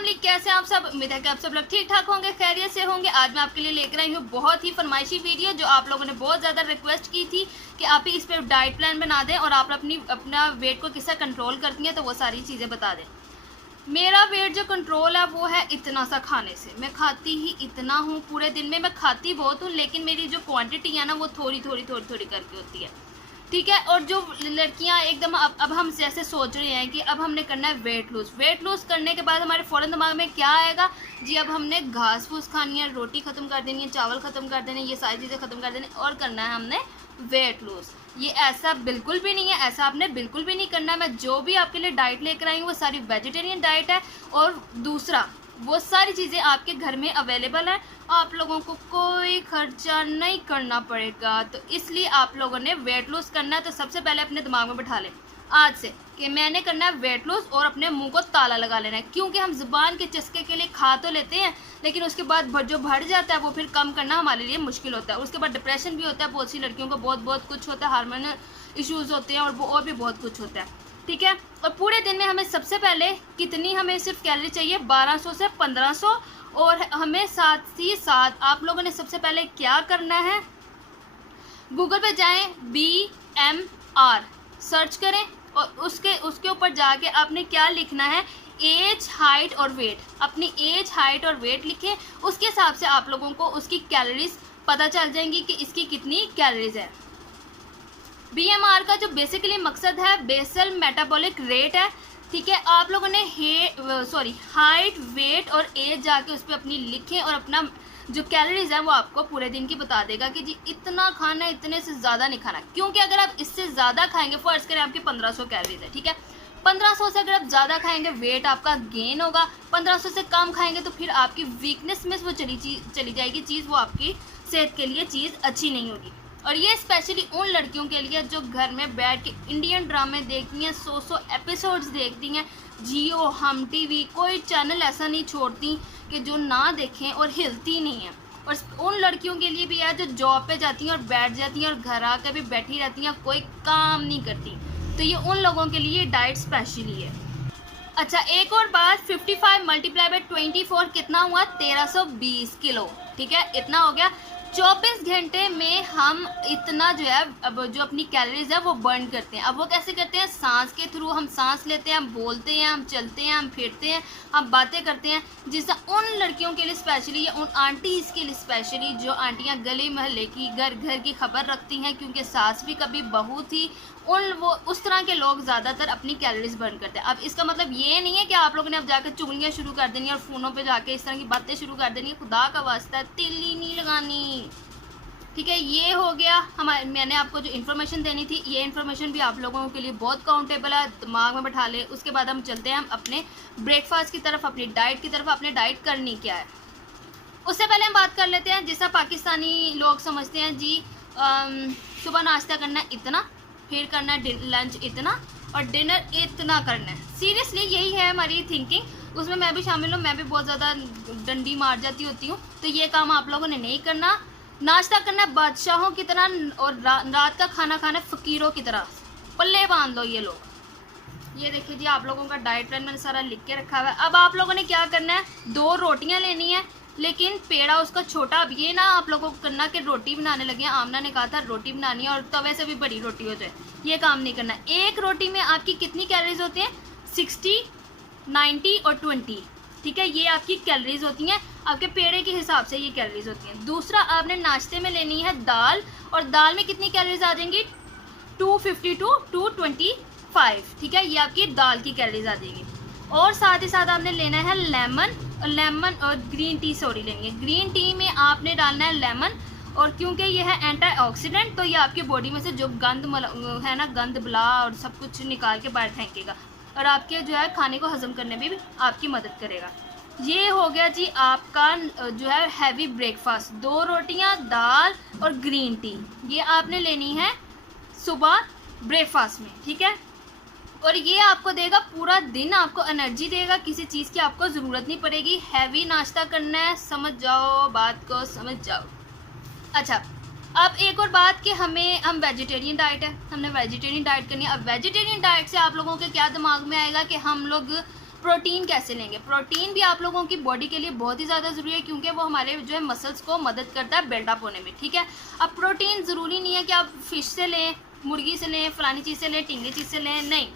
Family, कैसे हैं आप सब। उम्मीद है कि आप सब लोग ठीक ठाक होंगे, खैरियत से होंगे। आज मैं आपके लिए लेकर आई हूँ बहुत ही फरमाइशी वीडियो जो आप लोगों ने बहुत ज़्यादा रिक्वेस्ट की थी कि आप इस पर डाइट प्लान बना दें और आप अपना वेट को किससे कंट्रोल करती हैं, तो वो सारी चीज़ें बता दें। मेरा वेट जो कंट्रोल है वो है इतना सा खाने से। मैं खाती ही इतना हूँ, पूरे दिन में मैं खाती बहुत हूँ, लेकिन मेरी जो क्वांटिटी है ना वो थोड़ी थोड़ी करके होती है, ठीक है। और जो लड़कियां एकदम अब हम जैसे सोच रहे हैं कि अब हमने करना है वेट लूज़ करने के बाद हमारे फ़ौरन दिमाग में क्या आएगा जी, अब हमने घास फूस खानी है, रोटी ख़त्म कर देनी है, चावल ख़त्म कर देने, ये सारी चीज़ें ख़त्म कर देनी और करना है हमने वेट लूज़। ये ऐसा बिल्कुल भी नहीं है, ऐसा आपने बिल्कुल भी नहीं करना है। मैं जो भी आपके लिए डाइट लेकर आई हूँ वो सारी वेजिटेरियन डाइट है, और दूसरा वो सारी चीज़ें आपके घर में अवेलेबल है, आप लोगों को कोई खर्चा नहीं करना पड़ेगा। तो इसलिए आप लोगों ने वेट लूज़ करना है तो सबसे पहले अपने दिमाग में बिठा लें आज से कि मैंने करना है वेट लूज़, और अपने मुंह को ताला लगा लेना है। क्योंकि हम ज़ुबान के चस्के के लिए खा तो लेते हैं, लेकिन उसके बाद जो बढ़ जाता है वो फिर कम करना हमारे लिए मुश्किल होता है। उसके बाद डिप्रेशन भी होता है, बहुत सी लड़कियों को बहुत कुछ होता है, हार्मोनल इश्यूज़ होते हैं और भी बहुत कुछ होता है, ठीक है। और पूरे दिन में हमें सबसे पहले कितनी, हमें सिर्फ कैलोरी चाहिए 1200 से 1500, और हमें साथ ही साथ आप लोगों ने सबसे पहले क्या करना है, गूगल पे जाएं, BMR सर्च करें, और उसके ऊपर जाके आपने क्या लिखना है, एज, हाइट और वेट। अपनी एज, हाइट और वेट लिखें, उसके हिसाब से आप लोगों को उसकी कैलोरीज पता चल जाएंगी कि इसकी कितनी कैलोरीज है। BMR का जो बेसिकली मकसद है बेसल मेटाबॉलिक रेट है, ठीक है। आप लोगों ने हाइट, वेट और एज जाके उस पर अपनी लिखें, और अपना जो कैलोरीज है वो आपको पूरे दिन की बता देगा कि जी इतना खाना है, इतने से ज़्यादा नहीं खाना। क्योंकि अगर आप इससे ज़्यादा खाएंगे, फर्ज करें आपकी 1500 कैलोरीज है, ठीक है, 1500 से अगर आप ज़्यादा खाएंगे वेट आपका गेन होगा, 1500 से कम खाएंगे तो फिर आपकी वीकनेस में वो चली जाएगी चीज़, वो आपकी सेहत के लिए चीज़ अच्छी नहीं होगी। और ये स्पेशली उन लड़कियों के लिए जो घर में बैठ के इंडियन ड्रामे देखती हैं, 100 एपिसोड्स देखती हैं, जियो, हम टीवी, कोई चैनल ऐसा नहीं छोड़ती कि जो ना देखें और हिलती नहीं है। और उन लड़कियों के लिए भी है जो जॉब पे जाती हैं और बैठ जाती हैं और घर आकर भी बैठी रहती हैं, कोई काम नहीं करती, तो ये उन लोगों के लिए डाइट स्पेशली है। अच्छा, एक और बात, 55 मल्टीप्लाई बाई 24 कितना हुआ, 1320 किलो, ठीक है, इतना हो गया। 24 घंटे में हम इतना जो है अब जो अपनी कैलोरीज है वो बर्न करते हैं। अब वो कैसे करते हैं, सांस के थ्रू। हम सांस लेते हैं, हम बोलते हैं, हम चलते हैं, हम फिरते हैं, हम बातें करते हैं। जिससे उन लड़कियों के लिए स्पेशली, या उन आंटीज़ के लिए स्पेशली, जो आंटियां गली मोहल्ले की, घर घर की खबर रखती हैं, क्योंकि सास भी कभी बहू थी, उस तरह के लोग ज़्यादातर अपनी कैलोरीज बर्न करते हैं। अब इसका मतलब ये नहीं है कि आप लोगों ने अब जाकर चुगलियाँ शुरू कर देनी और फ़ोनों पे जाके इस तरह की बातें शुरू कर देनी, खुदा का वास्ता है, तिल्ली नहीं लगानी, ठीक है। ये हो गया मैंने आपको जो इन्फॉर्मेशन देनी थी, ये इन्फॉर्मेशन भी आप लोगों के लिए बहुत काउंटेबल है, दिमाग में बैठा ले। उसके बाद हम चलते हैं हम अपने ब्रेकफास्ट की तरफ, अपनी डाइट की तरफ। अपने डाइट करनी क्या है उससे पहले हम बात कर लेते हैं। जैसा पाकिस्तानी लोग समझते हैं जी, सुबह नाश्ता करना है इतना, फिर करना है लंच इतना, और डिनर इतना करना है। सीरियसली यही है हमारी थिंकिंग, उसमें मैं भी शामिल हूँ, मैं भी बहुत ज़्यादा डंडी मार जाती होती हूँ। तो ये काम आप लोगों ने नहीं करना। नाश्ता करना है बादशाहों की तरह, और रात का खाना खाना है फ़कीरों की तरह। पल्ले बांध लो ये लोग। ये देखिए जी, आप लोगों का डाइट प्लान मैंने सारा लिख के रखा हुआ है। अब आप लोगों ने क्या करना है, 2 रोटियां लेनी है, लेकिन पेड़ा उसका छोटा। अब ये ना आप लोगों को करना कि रोटी बनाने लगे हैं, आमना ने कहा था रोटी बनानी है और तवे से भी बड़ी रोटी हो जाए, ये काम नहीं करना। एक रोटी में आपकी कितनी कैलोरीज होती हैं, 60, 90 और 20, ठीक है, ये आपकी कैलोरीज होती हैं। आपके पेड़े के हिसाब से ये कैलोरीज होती हैं। दूसरा, आपने नाश्ते में लेनी है दाल, और दाल में कितनी कैलोरीज आ जाएंगी, 250 to 225, ठीक है, ये आपकी दाल की कैलोरीज आ जाएगी। और साथ ही साथ आपने लेना है लेमन और ग्रीन टी लेनी है। ग्रीन टी में आपने डालना है लेमन, और क्योंकि ये है एंटीऑक्सीडेंट, तो ये आपकी बॉडी में से जो गंद है ना, गंद बला और सब कुछ निकाल के बाहर फेंकेगा, और आपके जो है खाने को हजम करने में भी आपकी मदद करेगा। ये हो गया जी आपका जो है हैवी ब्रेकफास्ट, 2 रोटियां, दाल और ग्रीन टी, ये आपने लेनी है सुबह ब्रेकफास्ट में, ठीक है। और ये आपको देगा पूरा दिन, आपको एनर्जी देगा, किसी चीज़ की आपको ज़रूरत नहीं पड़ेगी। हैवी नाश्ता करना है, समझ जाओ, बात को समझ जाओ। अच्छा, अब एक और बात कि हम वेजिटेरियन डाइट है, हमने वेजिटेरियन डाइट करनी है। अब वेजिटेरियन डाइट से आप लोगों के क्या दिमाग में आएगा कि हम लोग प्रोटीन कैसे लेंगे। प्रोटीन भी आप लोगों की बॉडी के लिए बहुत ही ज़्यादा ज़रूरी है, क्योंकि वो हमारे जो है मसल्स को मदद करता है बिल्डअप होने में, ठीक है। अब प्रोटीन ज़रूरी नहीं है कि आप फिश से लें, मुर्गी से लें, फलानी चीज़ से लें, टिंगली चीज़ से लें, नहीं,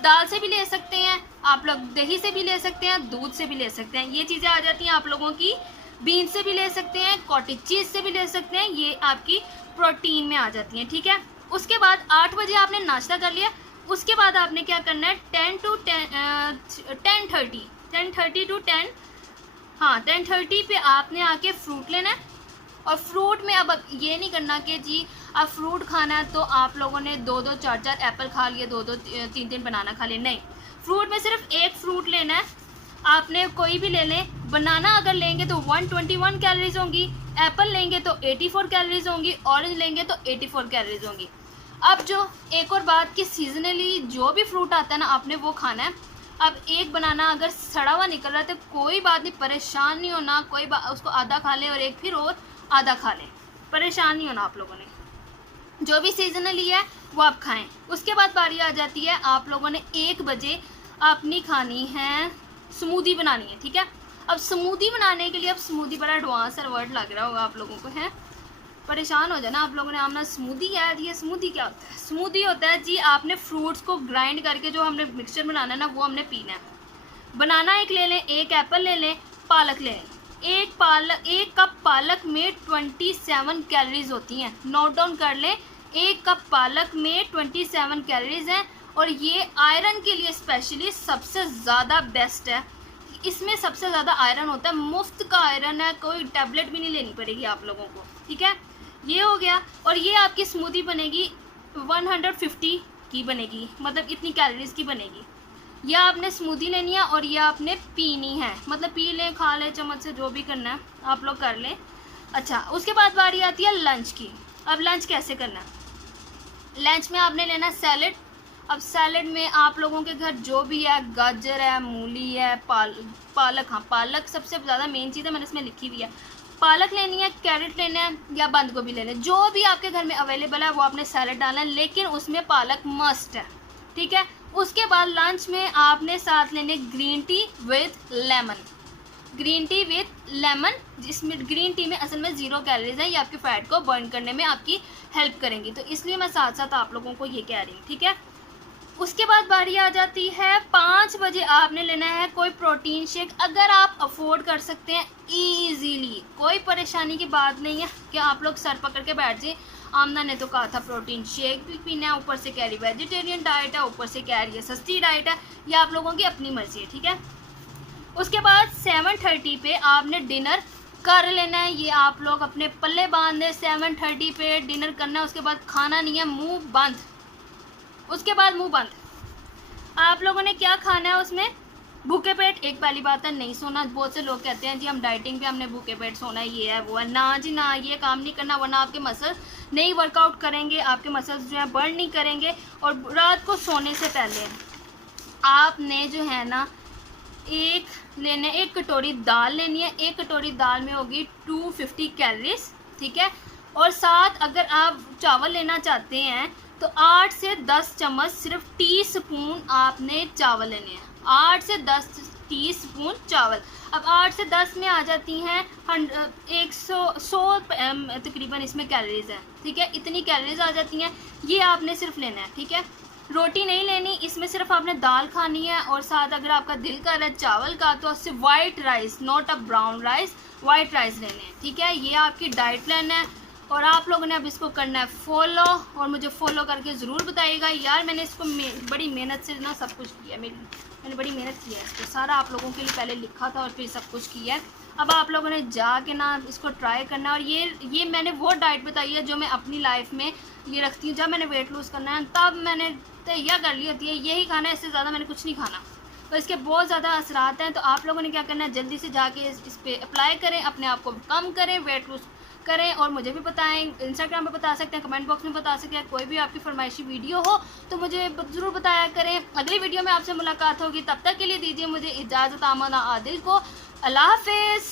दाल से भी ले सकते हैं आप लोग, दही से भी ले सकते हैं, दूध से भी ले सकते हैं, ये चीज़ें आ जाती हैं आप लोगों की। बीन से भी ले सकते हैं, कॉटेज चीज़ से भी ले सकते हैं, ये आपकी प्रोटीन में आ जाती हैं, ठीक है। उसके बाद 8 बजे आपने नाश्ता कर लिया, उसके बाद आपने क्या करना है 10 to 10:30 to 10, हाँ 10:30 पे आपने आके फ्रूट लेना है। और फ्रूट में अब ये नहीं करना कि जी अब फ्रूट खाना है तो आप लोगों ने 2-2 4-4 एप्पल खा लिए, 2-2 3-3 बनाना खा लिए, नहीं, फ्रूट में सिर्फ एक फ्रूट लेना है आपने, कोई भी ले लें। बनाना अगर लेंगे तो 121 कैलोरीज होंगी, एप्पल लेंगे तो 84 कैलोरीज होंगी, ऑरेंज लेंगे तो 84 कैलोरीज होंगी। अब जो एक और बात कि सीजनली जो भी फ्रूट आता है ना आपने वो खाना है। अब एक बनाना अगर सड़ा हुआ निकल रहा है तो कोई बात नहीं, परेशान नहीं होना, कोई बात, उसको आधा खा लें और एक फिर और आधा खा लें, परेशान नहीं होना आप लोगों ने। जो भी सीजनली है वो आप खाएं। उसके बाद बारी आ जाती है आप लोगों ने 1 बजे अपनी खानी है स्मूदी बनानी है, ठीक है। अब स्मूदी बनाने के लिए, अब स्मूदी बड़ा एडवांस वर्ड लग रहा होगा आप लोगों को, है परेशान हो जाना आप लोगों ने, आमना स्मूदी क्या है, ये स्मूदी क्या होता है। स्मूदी होता है जी आपने फ्रूट्स को ग्राइंड करके जो हमने मिक्सचर बनाना है ना वो हमने पीना है। बनाना एक ले लें, एक एप्पल ले लें, पालक ले लें। एक कप पालक में 27 कैलोरीज होती हैं, नोट डाउन कर लें। 1 कप पालक में 27 कैलोरीज हैं और ये आयरन के लिए स्पेशली सबसे ज़्यादा बेस्ट है। इसमें सबसे ज़्यादा आयरन होता है, मुफ्त का आयरन है, कोई टैबलेट भी नहीं लेनी पड़ेगी आप लोगों को, ठीक है। ये हो गया। और ये आपकी स्मूदी बनेगी 150 की बनेगी, मतलब इतनी कैलोरीज की बनेगी। यह आपने स्मूदी लेनी है और यह आपने पीनी है, मतलब पी लें, खा लें, चम्मच से जो भी करना है आप लोग कर लें। अच्छा, उसके बाद बारी आती है लंच की। अब लंच कैसे करना है, लंच में आपने लेना सैलड। अब सैलड में आप लोगों के घर जो भी है, गाजर है, मूली है, पालक, हाँ पालक सबसे ज़्यादा मेन चीज़ है, मैंने इसमें लिखी हुई है। पालक लेनी है, कैरेट लेना है या बंद गोभी लेना है, जो भी आपके घर में अवेलेबल है वो आपने सैलड डालना है, लेकिन उसमें पालक मस्ट है, ठीक है। उसके बाद लंच में आपने साथ लेने green tea with lemon, green tea with lemon, जिसमें ग्रीन टी में असल में 0 कैलोरीज है, ये आपके फैट को बर्न करने में आपकी हेल्प करेंगी, तो इसलिए मैं साथ साथ आप लोगों को ये कह रही हूँ, ठीक है। उसके बाद बारी आ जाती है 5 बजे आपने लेना है कोई प्रोटीन शेक, अगर आप अफोर्ड कर सकते हैं ईजीली, कोई परेशानी की बात नहीं है कि आप लोग सर पकड़ के बैठ जाए। आमना ने तो कहा था प्रोटीन शेक भी पीना है, ऊपर से कह रही वेजिटेरियन डाइट है, ऊपर से कह रही है सस्ती डाइट है, ये आप लोगों की अपनी मर्जी है, ठीक है। उसके बाद 7:30 पे आपने डिनर कर लेना है, ये आप लोग अपने पल्ले बांध दें, 7:30 पे डिनर करना है। उसके बाद खाना नहीं है, मुंह बंद, उसके बाद मुंह बंद। आप लोगों ने क्या खाना है उसमें, भूखे पेट, एक पहली बात है नहीं सोना। बहुत से लोग कहते हैं जी हम डाइटिंग पे, हमने भूखे पेट सोना है, ये है वो है, ना जी ना, ये काम नहीं करना, वरना आपके मसल्स नहीं वर्कआउट करेंगे, आपके मसल्स जो है बर्न नहीं करेंगे। और रात को सोने से पहले आपने जो है ना एक कटोरी दाल लेनी है, एक कटोरी दाल में होगी 250 कैलोरीज, ठीक है। और साथ अगर आप चावल लेना चाहते हैं तो 8 से 10 चम्मच सिर्फ टी स्पून आपने चावल लेने हैं, 8 से 10 टीस्पून चावल। अब 8 से 10 में आ जाती हैं 100 तकरीबन इसमें कैलोरीज हैं, ठीक है, इतनी कैलोरीज आ जाती हैं, ये आपने सिर्फ लेना है, ठीक है। रोटी नहीं लेनी, इसमें सिर्फ आपने दाल खानी है और साथ अगर आपका दिल कर रहा है चावल का तो सिर्फ white rice, not a brown rice, white rice लेने हैं, ठीक है। ये आपकी डाइट प्लान है और आप लोगों ने अब इसको करना है फॉलो, और मुझे फॉलो करके ज़रूर बताइएगा। यार मैंने इसको बड़ी मेहनत से ना सब कुछ किया, मैंने बड़ी मेहनत की है इसको, सारा आप लोगों के लिए पहले लिखा था और फिर सब कुछ किया है। अब आप लोगों ने जाके ना इसको ट्राई करना। और ये मैंने वो डाइट बताई है जो मैं अपनी लाइफ में ये रखती हूँ। जब मैंने वेट लूज़ करना है तब मैंने तैयार कर ली होती है, यही खाना है, इससे ज़्यादा मैंने कुछ नहीं खाना। तो इसके बहुत ज़्यादा असरात हैं, तो आप लोगों ने क्या करना है, जल्दी से जाके इस पर अप्लाई करें, अपने आप को कम करें, वेट लूज़ करें और मुझे भी बताएं। इंस्टाग्राम पे बता सकते हैं, कमेंट बॉक्स में बता सकते हैं, कोई भी आपकी फरमाइशी वीडियो हो तो मुझे ज़रूर बताया करें। अगली वीडियो में आपसे मुलाकात होगी, तब तक के लिए दीजिए मुझे इजाज़त। आमना आदिल को अल्लाह हाफिज़।